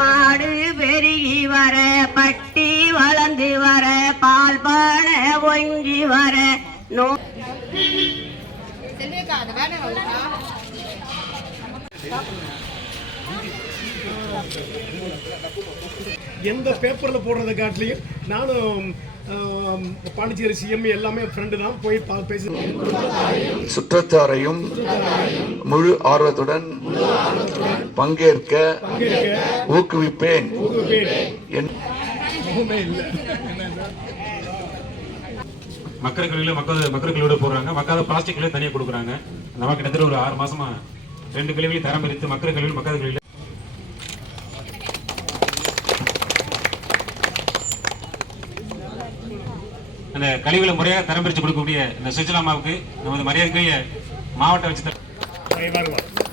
மாடு பெருகி வர பட்டி வளர்ந்து வர பால் பான ஒஞ்சி வர எந்த பேப்பர்ல போடுறதை காட்டிலையும் நானும் பாண்டிச்சேரி சிஎம் எல்லாமே ஃப்ரெண்டு தான் போய் பேசி சுற்றத்தாரையும் முழு ஆர்வத்துடன் பங்கேற்க ஊக்குவிப்பேன். மக்களோட போடுறாங்க. மக்காத பிளாஸ்டிக் தனியாக கொடுக்குறாங்க. நம்ம கிட்டத்தட்ட ஒரு 6 மாசமா 2 கழிவுகளையும் தரம் பிரித்து மக்கள் கழிவு மக்காத கழிவு அந்த கழிவுகளை முறையாக தரம் பிரித்து கொடுக்கக்கூடிய இந்த சுஜலாமாவுக்கு நமது மரியாதைக்குரிய மாவட்ட வச்சு